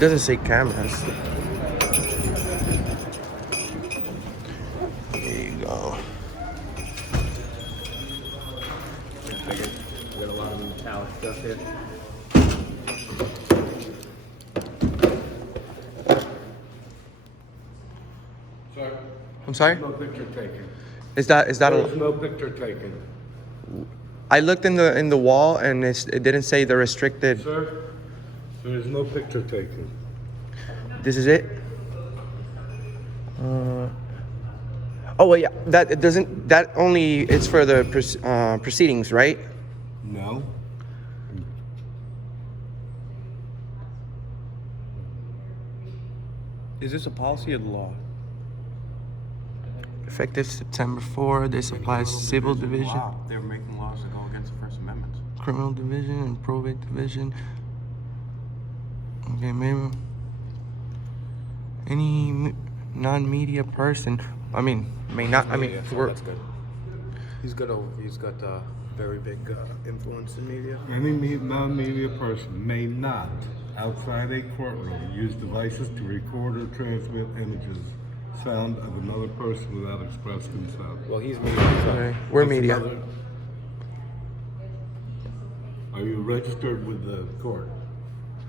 doesn't say cameras. There you go. We got a lot of metallic stuff here. Sir, I'm sorry? no picture taken. Is that There's a... no picture taken. I looked in the wall and it didn't say the restricted. Sir, there is no picture taken. This is it? Oh well, yeah. That it doesn't. That only it's for the proceedings, right? No. Is this a policy or the law? Effective September 4. This applies to civil division, Wow, they're making laws that go against the First Amendment. criminal division, and probate division. Okay, maybe any non-media person. I mean, may not. I mean, So that's good. He's got very big influence in media. Any non-media person may not, outside a courtroom, use devices to record or transmit images, sound of another person without express consent. Well, he's media. So. Okay, we're media. Are you registered with the court,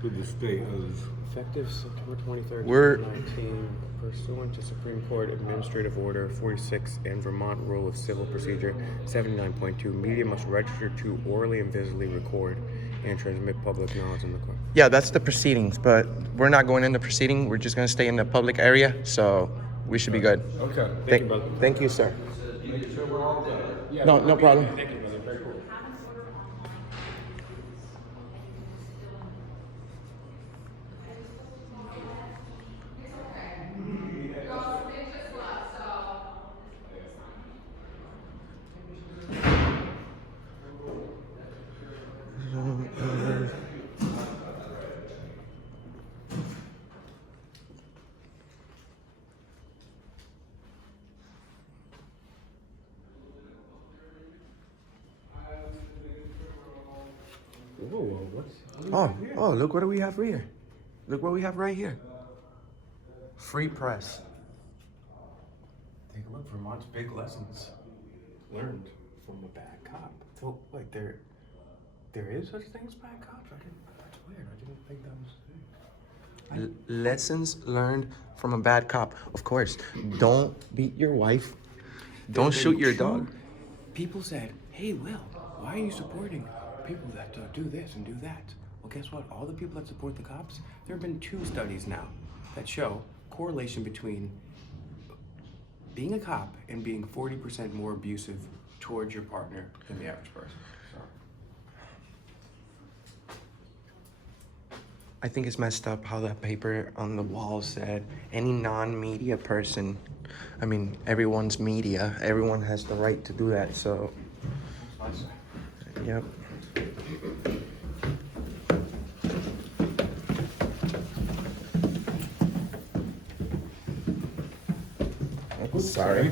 with the state as? Effective September 23rd, We're- 2019, pursuant to Supreme Court Administrative Order 46 and Vermont Rule of Civil Procedure 79.2, media must register to orally and visibly record and transmit public knowledge in the court. Yeah, that's the proceedings, but we're not going in the proceeding. We're just gonna stay in the public area, so we should be good. Okay. Thank you, brother. Thank you, sir. Make sure we're all good. Yeah. No problem. Thank you, brother. Very cool. Whoa, what's Oh, look what do we have here. Look what we have right here. Free press. Take a look. Vermont's big lessons learned from a bad cop. So, wait, there is such thing as bad cops? That's weird. I didn't think that was a thing. Lessons learned from a bad cop. Of course, don't beat your wife. Don't shoot your dog. People said, hey, Will, why are you supporting people that do this and do that? Well, guess what? All the people that support the cops, there have been 2 studies now that show correlation between being a cop and being 40% more abusive towards your partner than the average person. So. I think it's messed up how that paper on the wall said any non-media person. I mean, everyone's media. Everyone has the right to do that, so. Yep. Sorry.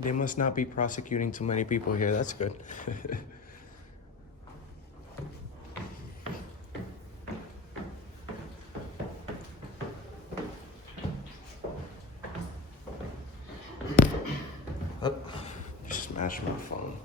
They must not be prosecuting too many people here. That's good. Oh, smash my phone.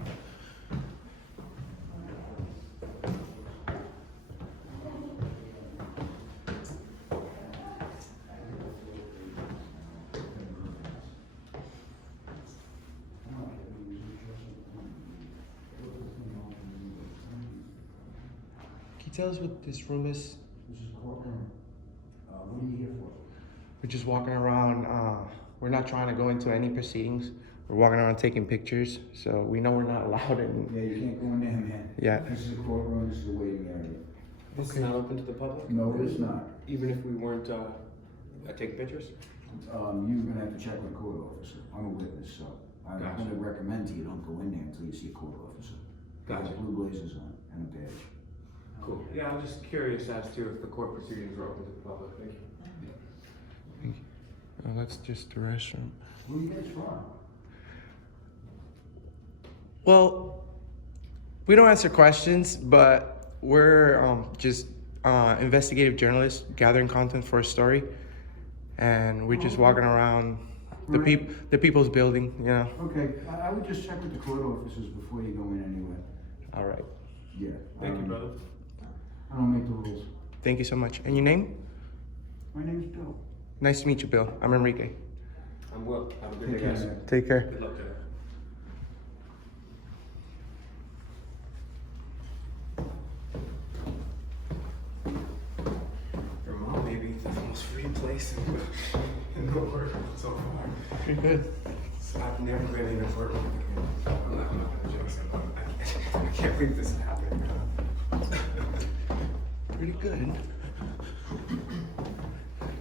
tell us what this room is? This is the courtroom. What are you here for? We're just walking around. We're not trying to go into any proceedings. We're walking around taking pictures, so we know we're not allowed in. Yeah, you can't go in there, man. Yeah. This is the courtroom, this is the waiting area. This is not open to the public? No, it is not. Even if we weren't taking pictures? You're gonna have to check with a court officer. I'm a witness, so I'm Gotcha. gonna recommend to you don't go in there until you see a court officer. Gotcha. Blue blazers on and a badge. Cool. Yeah, I'm just curious as to if the court proceedings are open to the public. Thank you. Thank you. Oh, that's just the restroom. Who are you guys from? Well, we don't answer questions, but we're just investigative journalists gathering content for a story, and we're just walking around the people's building, you know. Okay, I would just check with the court officers before you go in anywhere. All right. Yeah. Thank you, brother. I don't make the rules. Thank you so much. And your name? My name's Bill. Nice to meet you, Bill. I'm Enrique. I'm Will. Have a good Take day, care, guys. man. Take care. Good luck today. Vermont may be the most free place in the world so far. You're good. So I've never been in a courtroom again. I'm not gonna joke, so I can't believe this is happening. Pretty good.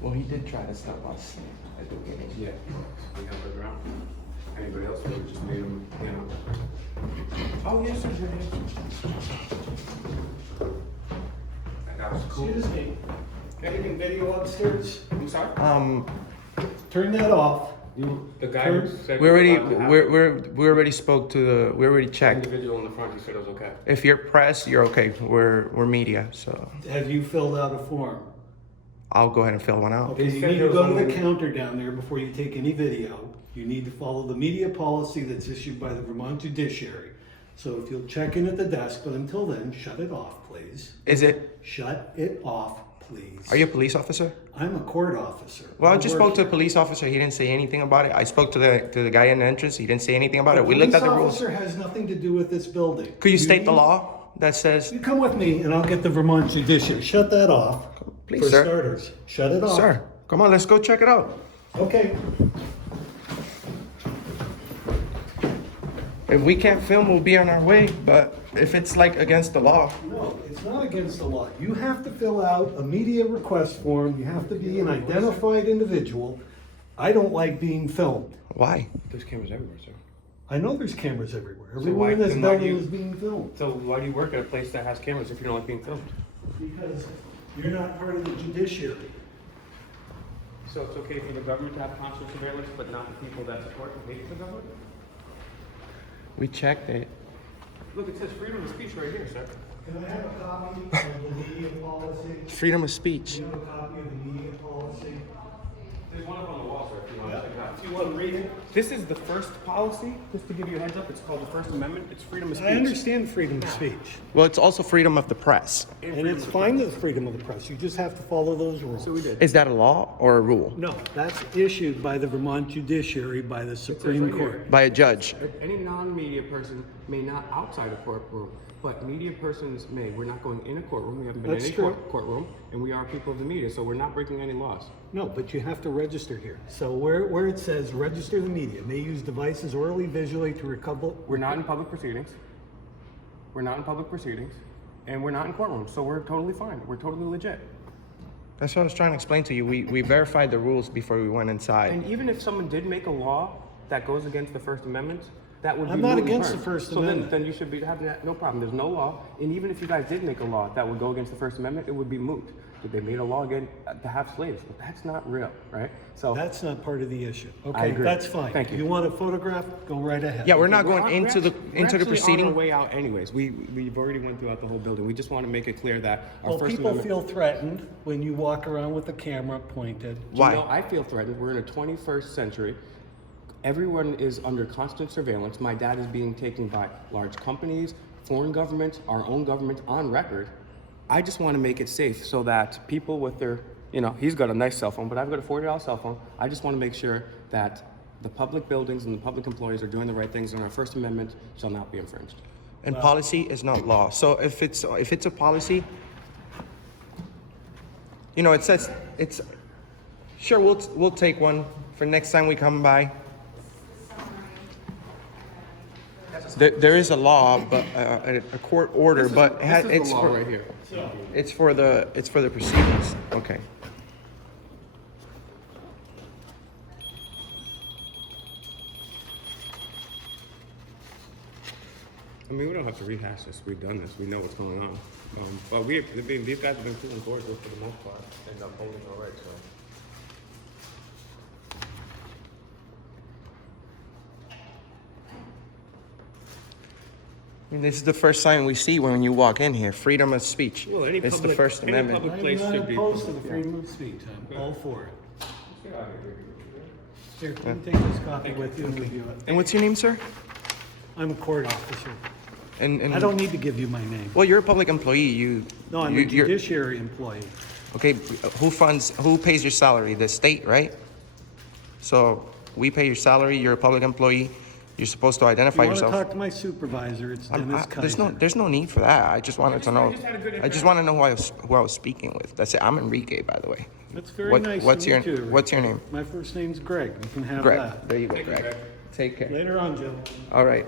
Well, he did try to stop us at the beginning. Yeah, we have the ground. Anybody else? We just made them, you know. Oh, yes, sir. That was cool. Excuse me, anything video upstairs? I'm sorry? Turn that off. The guy who said We already were allowed to have we already spoke to the we already the checked. individual in the front. He said it was okay. If you're press, you're okay. We're media, so Have you filled out a form? I'll go ahead and fill one out. Okay, you said need there to was go to the only- counter down there before you take any video. You need to follow the media policy that's issued by the Vermont Judiciary. So if you'll check in at the desk, but until then, shut it off, please. Is it? Shut it off, please. Are you a police officer? I'm a court officer. Well, I I just work spoke to a here. police officer. He didn't say anything about it. I spoke to the guy in the entrance. He didn't say anything about The it. We looked at the police rules. officer has nothing to do with this building. Could you state the need- law that says, You come with me and I'll get the Vermont Judiciary. Shut that off. Please, For sir. starters, shut it off. sir? Come on, let's go check it out. Okay. If we can't film, we'll be on our way. But if it's like against the law, No, it's not against the law. You have to fill out a media request form. You have to be an identified individual. I don't like being filmed. why? There's cameras everywhere, sir. I know there's cameras everywhere. why- Everyone in this then why do building you- is being filmed. So why do you work at a place that has cameras if you don't like being filmed? Because you're not part of the judiciary. So it's okay for the government to have constant surveillance, but not the people that support and hate the government? We checked it. Look, it says freedom of speech right here, sir. Can I have a copy of the media policy? Freedom of speech. Do you have a copy of the media policy? There's one up on the wall, sir, if you want to check it out. If you want to read it. This is the first policy, just to give you a heads up, it's called the First Amendment, it's freedom of speech. I understand freedom of speech. Well, it's also freedom of the press. And it's fine with freedom of the press. You just have to follow those rules. So we did. Is that a law or a rule? No, that's issued by the Vermont Judiciary, by the Supreme right here. Court. By a judge. Any non-media person may not outside a courtroom, but media persons may. We're not going in a courtroom, we haven't been in That's any true. courtroom, and we are people of the media, so we're not breaking any laws. No, but you have to register here. So where it says register the media, may use devices orally, visually to recover. We're not in public proceedings. We're not in public proceedings, and we're not in courtrooms, so we're totally fine. We're totally legit. That's what I was trying to explain to you. We verified the rules before we went inside. And even if someone did make a law that goes against the First Amendment, that would be I'm not moot and against burnt. the First So Amendment. then you should be having no problem. There's no law, and even if you guys did make a law that would go against the First Amendment, it would be moot. But they made a law again to have slaves, but that's not real, right? So That's not part of the issue. I Okay, agree. that's fine. Thank you. You want a photograph? Go right ahead. Yeah, we're not We're going on- into the we're into the actually on proceeding. our way out, anyways. We've already went throughout the whole building. We just want to make it clear that our Well, First people Amendment. feel threatened when you walk around with the camera pointed. Why? You know, I feel threatened. We're in a 21st century. Everyone is under constant surveillance. My dad is being taken by large companies, foreign governments, our own government on record. I just want to make it safe so that people with their, he's got a nice cell phone, but I've got a $40 cell phone. I just want to make sure that the public buildings and the public employees are doing the right things, and our First Amendment shall not be infringed. And policy is not law. So if it's a policy, You know, it says it's. Sure, we'll take one for next time we come by. There is a law, but a court order, but it's law for right here. it's for the proceedings. Okay. I mean, we don't have to rehash this. We've done this. We know what's going on. But these guys have been pulling towards us for the most part and upholding our rights. So. I mean, this is the first sign we see when you walk in here: freedom of speech. Well, any it's public, the First any Amendment. public I'm place not should be. opposed to the freedom of speech. I'm all for it. Here, you can take this copy with you and review it. And what's your name, sir? I'm a court officer. And I don't need to give you my name. Well, you're a public employee. No, I'm a you're- judiciary employee. Okay, who pays your salary? The state, right? So we pay your salary, you're a public employee, you're supposed to If identify you want to yourself. talk to my supervisor, it's Dennis There's no need for that. I just wanted to know. I just want to know who I was speaking with. That's it. I'm Enrique, by the way. That's very nice What's to your meet you. What's your name? My first name's Greg. You can have Greg. that. There you go, Greg. Take care. Later on, Joe. All right.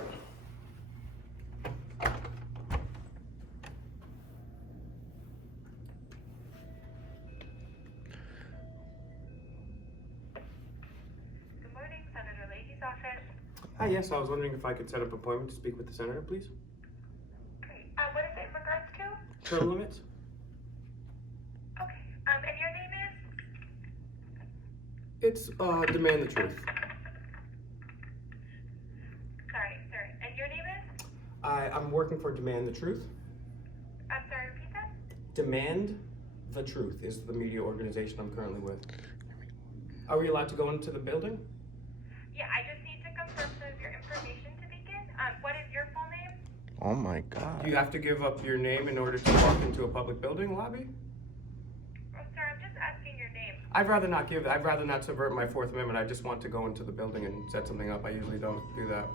Good morning, Senator Leahy's office. Hi, yes, I was wondering if I could set up an appointment to speak with the senator, please. Great. What is it in regards to? Term limits? Okay. And your name is? It's demand the truth. Sorry. And your name is? I'm working for Demand the Truth. I'm sorry, repeat that? Demand the Truth is the media organization I'm currently with. Are we allowed to go into the building? Yeah, I just need to confirm some of your information to begin. What is your full name? Oh my God. Do you have to give up your name in order to walk into a public building lobby? Oh, sorry, I'm just asking your name. I'd rather not subvert my Fourth Amendment. I just want to go into the building and set something up. I usually don't do that.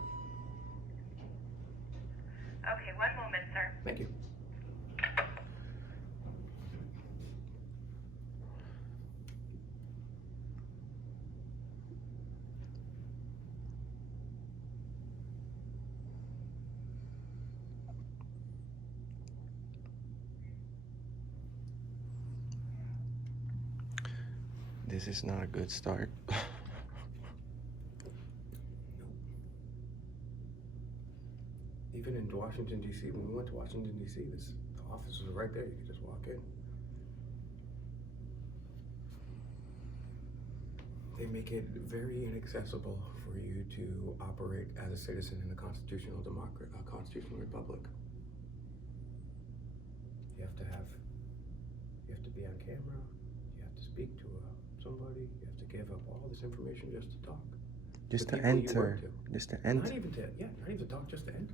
Okay, one moment, sir. Thank you. This is not a good start. Even in Washington, D.C., when we went to Washington, D.C., the office was right there. You could just walk in. They make it very inaccessible for you to operate as a citizen in a constitutional republic. You have to be on camera. You have to speak to somebody. You have to give up all this information just to talk. Just The to people you work enter. to. Just to enter. Not even to talk, just to enter.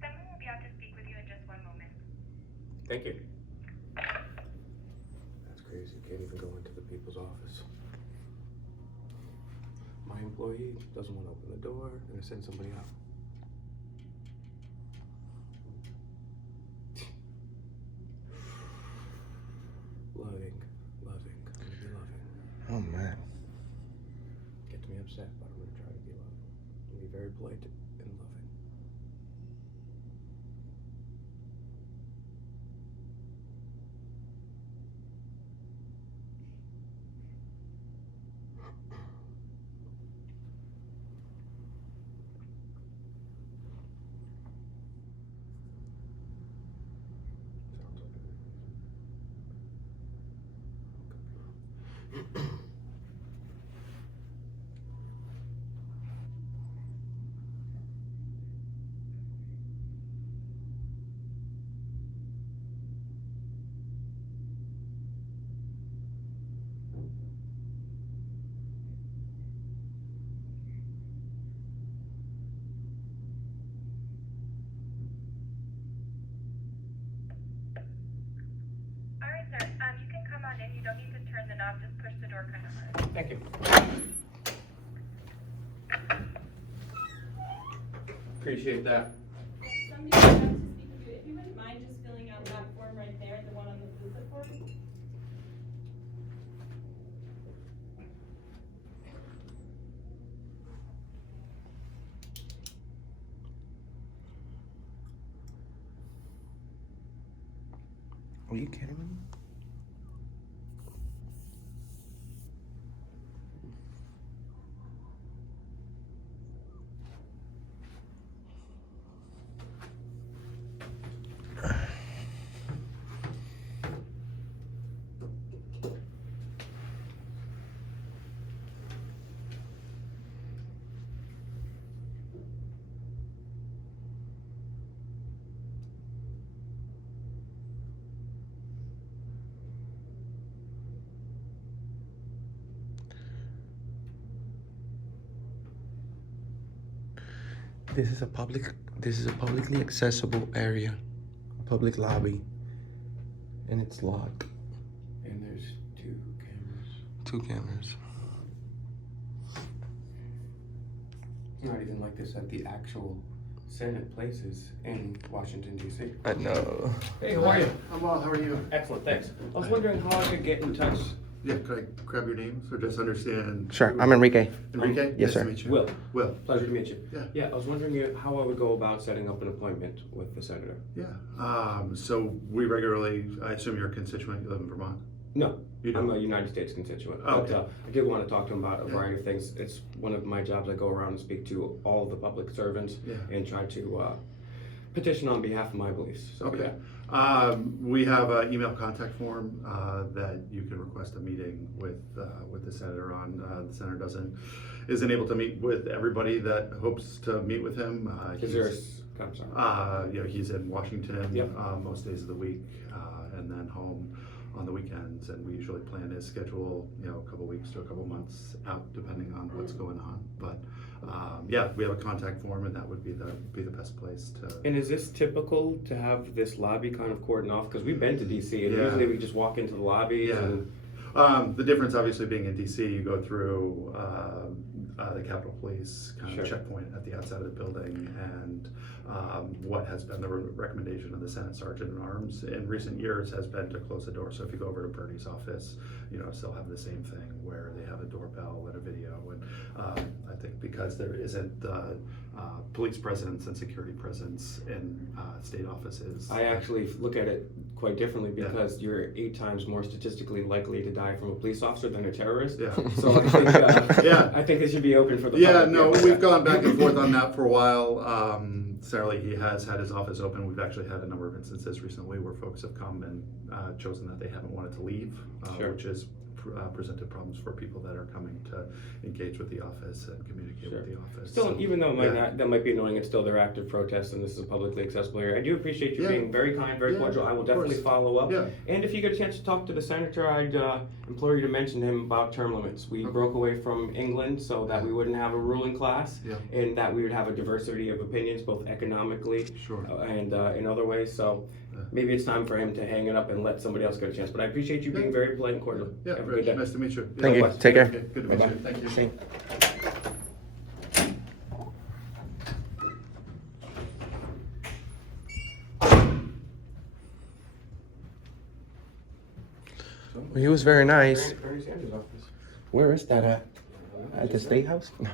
Someone will be out to speak with you in just one moment. Thank you. That's crazy. You can't even go into the people's office. My employee doesn't want to open the door and I send somebody out. Loving. I'm gonna be loving. Oh man. Gets me upset, but I'm gonna try to be loving. I'm gonna be very polite and loving. door kind of hard. Thank you. Appreciate that. Somebody would like to speak with you. If you wouldn't mind just filling out that form right there, the one on the blue form. Are you kidding me? This is a publicly accessible area, a public lobby, and it's locked. And there's 2 cameras. 2 cameras. It's not even like this at the actual Senate places in Washington, D.C. I know. Hey, how are you? I'm well, how are you? Excellent, thanks. I was wondering how I could get in touch. Yeah, could I grab your name so just understand? Sure, I'm Enrique. Enrique? Yes, sir. Nice to meet you. Will. Will. Pleasure to meet you. Yeah. Yeah, I was wondering how I would go about setting up an appointment with the senator. Yeah. So we regularly, I assume you're a constituent, you live in Vermont? No, You I'm don't? a United States constituent. Oh, But okay. I did want to talk to him about a Yeah. variety of things. It's one of my jobs. I go around and speak to all of the public servants Yeah. and try to petition on behalf of my beliefs. So, Okay. yeah. We have an email contact form that you can request a meeting with the senator on. The senator isn't able to meet with everybody that hopes to meet with him. Is there I'm sorry. He's in Washington Yep. most days of the week, and then home on the weekends. And we usually plan his schedule, a couple weeks to a couple months out, depending on what's going on. But yeah, we have a contact form, and that would be the best place to. And is this typical to have this lobby kind of cordoned off? Because we've been to DC, and Yeah. usually we just walk into the lobby. Yeah. And The difference, obviously, being in DC, you go through the Capitol Police kind Sure. of checkpoint at the outside of the building, and what has been the recommendation of the Senate Sergeant at Arms in recent years has been to close the door. So if you go over to Bernie's office, still have the same thing where they have a doorbell and a video. And I think because there isn't police presence and security presence in state offices. I actually look at it quite differently Yeah. because you're 8 times more statistically likely to die from a police officer than a terrorist. Yeah. So I think, Yeah. I think it should be open for the Yeah, public. no, we've gone back and forth on that for a while. Certainly, he has had his office open. We've actually had a number of instances recently where folks have come and chosen that they haven't wanted to leave, Sure. which has presented problems for people that are coming to engage with the office and communicate Sure. with the office. Still, even though it might Yeah. not, that might be annoying, it's still their active protest, and this is a publicly accessible area. I do appreciate you Yeah. being very kind, very Yeah, cordial. I will of definitely course. follow up. Yeah. And if you get a chance to talk to the senator, I'd implore you to mention to him about term limits. We Okay. broke away from England so that we wouldn't have a ruling class, Yeah. and that we would have a diversity of opinions, both economically Sure. and in other ways. So maybe it's time for him to hang it up and let somebody else get a chance. But I appreciate you being Yeah. very polite and cordial. Yeah, Have a very good day. nice to meet you. Thank you. Likewise. Take care. Okay, good to meet Bye-bye. you. Thank you. Same. Well, he was very nice. Bernie Sanders' office. Where is that at? At the State House? No.